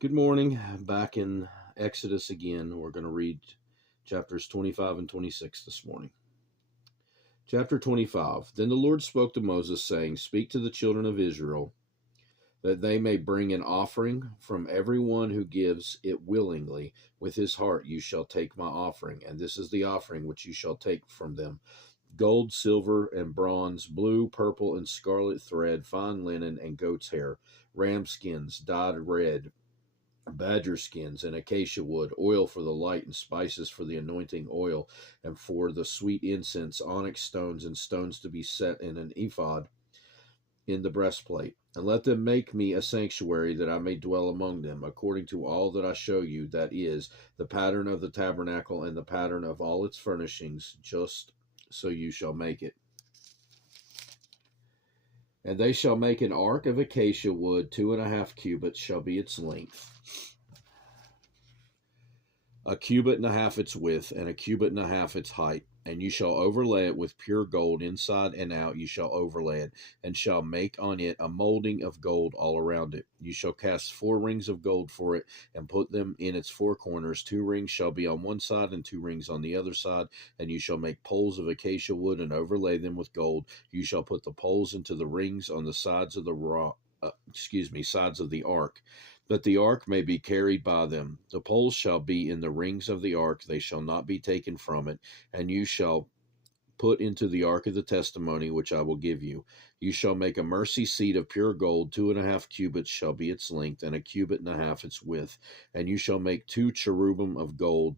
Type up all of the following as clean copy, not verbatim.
Good morning. Back in Exodus again. We're going to read chapters 25 and 26 this morning. Chapter 25. Then the Lord spoke to Moses, saying, Speak to the children of Israel, that they may bring an offering from every one who gives it willingly. With his heart you shall take my offering, and this is the offering which you shall take from them: gold, silver, and bronze, blue, purple, and scarlet thread, fine linen, and goat's hair, ram skins dyed red, badger skins and acacia wood, oil for the light, and spices for the anointing oil, and for the sweet incense, onyx stones, and stones to be set in an ephod in the breastplate. And let them make me a sanctuary, that I may dwell among them, according to all that I show you, that is, the pattern of the tabernacle and the pattern of all its furnishings, just so you shall make it. And they shall make an ark of acacia wood, 2.5 cubits shall be its length, a cubit and a half its width, and a cubit and a half its height. And you shall overlay it with pure gold, inside and out you shall overlay it, and shall make on it a molding of gold all around it. You shall cast 4 rings of gold for it, and put them in its 4 corners. 2 rings shall be on one side, and 2 rings on the other side. And you shall make poles of acacia wood, and overlay them with gold. You shall put the poles into the rings on the sides of the sides of the ark, that the ark may be carried by them. The poles shall be in the rings of the ark, they shall not be taken from it. And you shall put into the ark of the testimony, which I will give you. You shall make a mercy seat of pure gold, 2.5 cubits shall be its length, and a cubit and a half its width. And you shall make 2 cherubim of gold,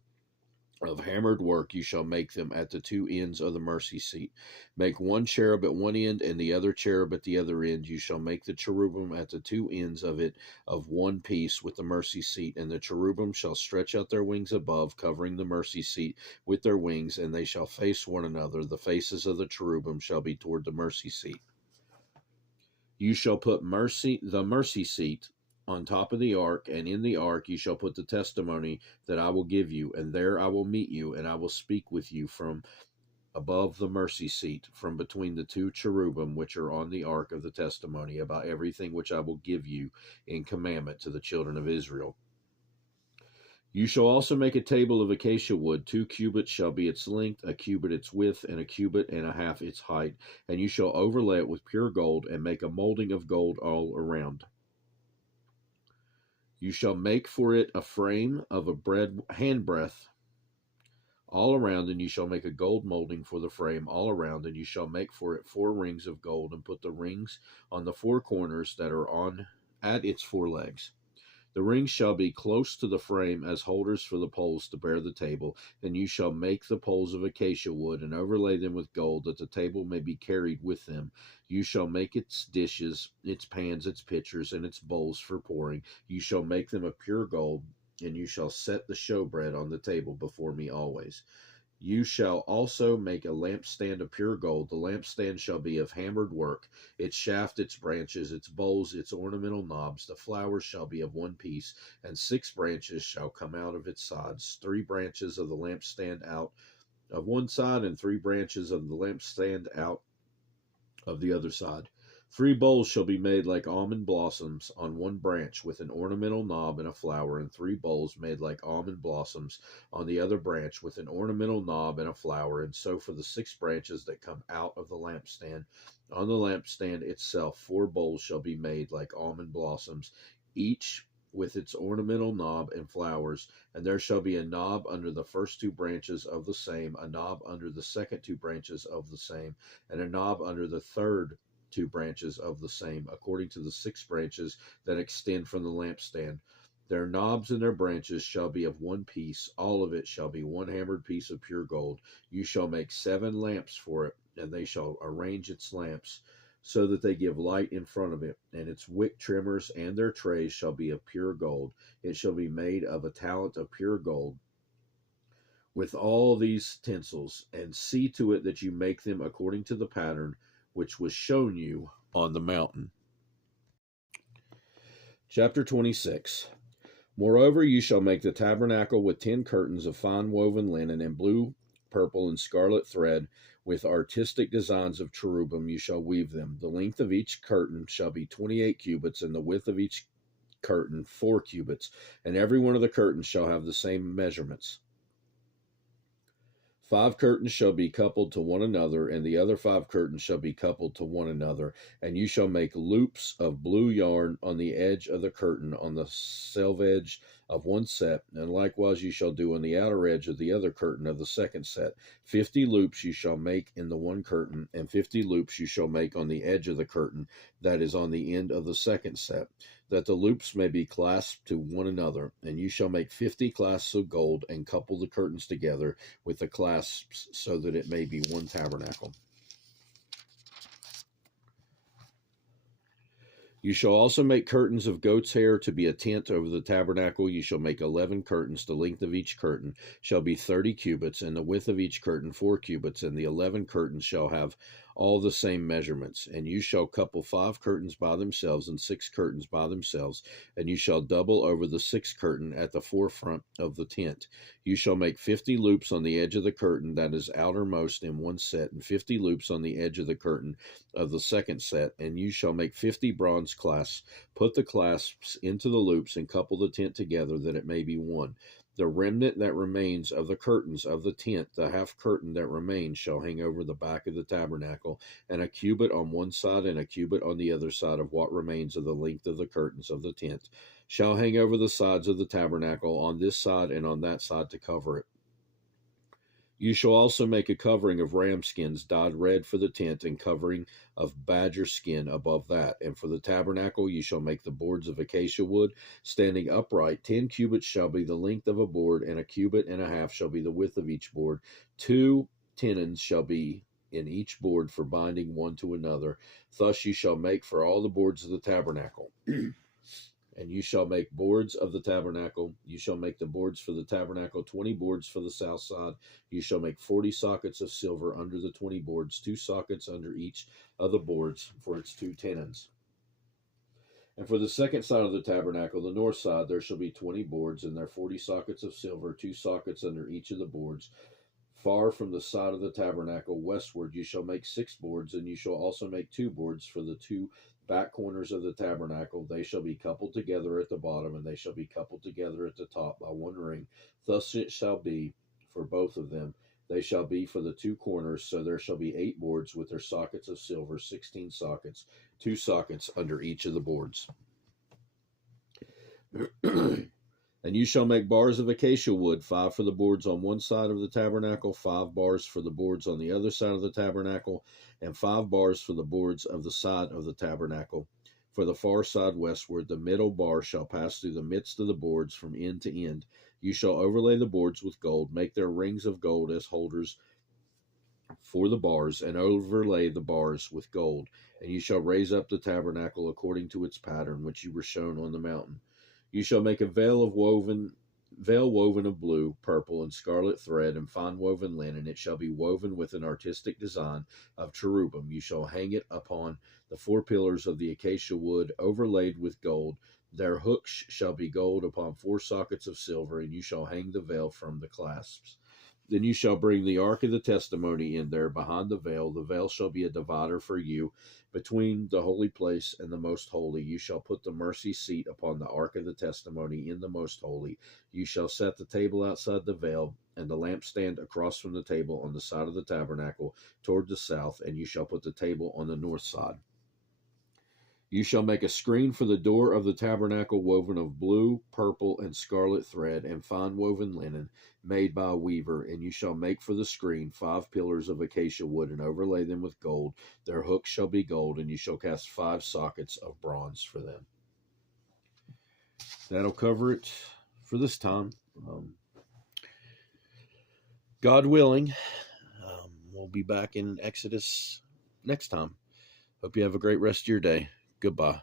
of hammered work. You shall make them at the 2 ends of the mercy seat. Make 1 cherub at one end, and the other cherub at the other end. You shall make the cherubim at the 2 ends of it of one piece with the mercy seat. And the cherubim shall stretch out their wings above, covering the mercy seat with their wings, and they shall face one another. The faces of the cherubim shall be toward the mercy seat. You shall put the mercy seat on top of the ark, and in the ark you shall put the testimony that I will give you, and there I will meet you, and I will speak with you from above the mercy seat, from between the 2 cherubim which are on the ark of the testimony, about everything which I will give you in commandment to the children of Israel. You shall also make a table of acacia wood. 2 cubits shall be its length, a cubit its width, and a cubit and a half its height. And you shall overlay it with pure gold, and make a molding of gold all around. You shall make for it a frame of a handbreadth all around, and you shall make a gold molding for the frame all around. And you shall make for it 4 rings of gold, and put the rings on the 4 corners that are on at its 4 legs. The rings shall be close to the frame as holders for the poles to bear the table. And you shall make the poles of acacia wood, and overlay them with gold, that the table may be carried with them. You shall make its dishes, its pans, its pitchers, and its bowls for pouring. You shall make them of pure gold, and you shall set the showbread on the table before me always. You shall also make a lampstand of pure gold. The lampstand shall be of hammered work, its shaft, its branches, its bowls, its ornamental knobs. The flowers shall be of one piece, and 6 branches shall come out of its sides. 3 branches of the lampstand out of one side, and 3 branches of the lampstand out of the other side. 3 bowls shall be made like almond blossoms on one branch, with an ornamental knob and a flower, and 3 bowls made like almond blossoms on the other branch, with an ornamental knob and a flower. And so for the 6 branches that come out of the lampstand. On the lampstand itself 4 bowls shall be made like almond blossoms, each with its ornamental knob and flowers. And there shall be a knob under the first 2 branches of the same, a knob under the second 2 branches of the same, and a knob under the third 2 branches of the same, according to the 6 branches that extend from the lampstand. Their knobs and their branches shall be of one piece. All of it shall be one hammered piece of pure gold. You shall make 7 lamps for it, and they shall arrange its lamps so that they give light in front of it. And its wick trimmers and their trays shall be of pure gold. It shall be made of a talent of pure gold with all these utensils. And see to it that you make them according to the pattern which was shown you on the mountain. Chapter 26. Moreover, you shall make the tabernacle with 10 curtains of fine woven linen, and blue, purple, and scarlet thread, with artistic designs of cherubim. You shall weave them. The length of each curtain shall be 28 cubits, and the width of each curtain 4 cubits, and every one of the curtains shall have the same measurements. 5 curtains shall be coupled to one another, and the other 5 curtains shall be coupled to one another. And you shall make loops of blue yarn on the edge of the curtain on the selvedge of one set, and likewise you shall do on the outer edge of the other curtain of the second set. 50 loops you shall make in the one curtain, and 50 loops you shall make on the edge of the curtain that is on the end of the second set, that the loops may be clasped to one another. And you shall make 50 clasps of gold, and couple the curtains together with the clasps, so that it may be one tabernacle. You shall also make curtains of goat's hair to be a tent over the tabernacle. You shall make 11 curtains. The length of each curtain shall be 30 cubits, and the width of each curtain 4 cubits, and the 11 curtains shall have all the same measurements. And you shall couple 5 curtains by themselves and 6 curtains by themselves, and you shall double over the 6th curtain at the forefront of the tent. You shall make 50 loops on the edge of the curtain that is outermost in one set, and 50 loops on the edge of the curtain of the second set. And you shall make 50 bronze clasps. Put the clasps into the loops, and couple the tent together, that it may be one. The remnant that remains of the curtains of the tent, the half curtain that remains, shall hang over the back of the tabernacle, and a cubit on one side and a cubit on the other side of what remains of the length of the curtains of the tent shall hang over the sides of the tabernacle on this side and on that side to cover it. You shall also make a covering of ram skins dyed red for the tent, and covering of badger skin above that. And for the tabernacle you shall make the boards of acacia wood, standing upright. 10 cubits shall be the length of a board, and a cubit and a half shall be the width of each board. 2 tenons shall be in each board for binding one to another. Thus you shall make for all the boards of the tabernacle. And you shall make boards of the tabernacle. You shall make the boards for the tabernacle, 20 boards for the south side. You shall make 40 sockets of silver under the 20 boards, 2 sockets under each of the boards for its 2 tenons. And for the second side of the tabernacle, the north side, there shall be 20 boards, and there 40 sockets of silver, 2 sockets under each of the boards. Far from the side of the tabernacle westward you shall make 6 boards, and you shall also make 2 boards for the 2 back corners of the tabernacle. They shall be coupled together at the bottom, and they shall be coupled together at the top by one ring. Thus it shall be for both of them. They shall be for the 2 corners, so there shall be 8 boards with their sockets of silver, 16 sockets, 2 sockets under each of the boards. And you shall make bars of acacia wood, 5 for the boards on one side of the tabernacle, 5 bars for the boards on the other side of the tabernacle, and 5 bars for the boards of the side of the tabernacle. For the far side westward, the middle bar shall pass through the midst of the boards from end to end. You shall overlay the boards with gold, make their rings of gold as holders for the bars, and overlay the bars with gold. And you shall raise up the tabernacle according to its pattern, which you were shown on the mountain. You shall make a veil woven of blue, purple, and scarlet thread, and fine woven linen. It shall be woven with an artistic design of cherubim. You shall hang it upon the 4 pillars of the acacia wood, overlaid with gold. Their hooks shall be gold upon 4 sockets of silver, and you shall hang the veil from the clasps. Then you shall bring the ark of the testimony in there behind the veil. The veil shall be a divider for you between the holy place and the most holy. You shall put the mercy seat upon the ark of the testimony in the most holy. You shall set the table outside the veil, and the lampstand across from the table on the side of the tabernacle toward the south, and you shall put the table on the north side. You shall make a screen for the door of the tabernacle woven of blue, purple, and scarlet thread, and fine woven linen, made by a weaver. And you shall make for the screen 5 pillars of acacia wood, and overlay them with gold. Their hooks shall be gold, and you shall cast 5 sockets of bronze for them. That'll cover it for this time. God willing, we'll be back in Exodus next time. Hope you have a great rest of your day. Goodbye.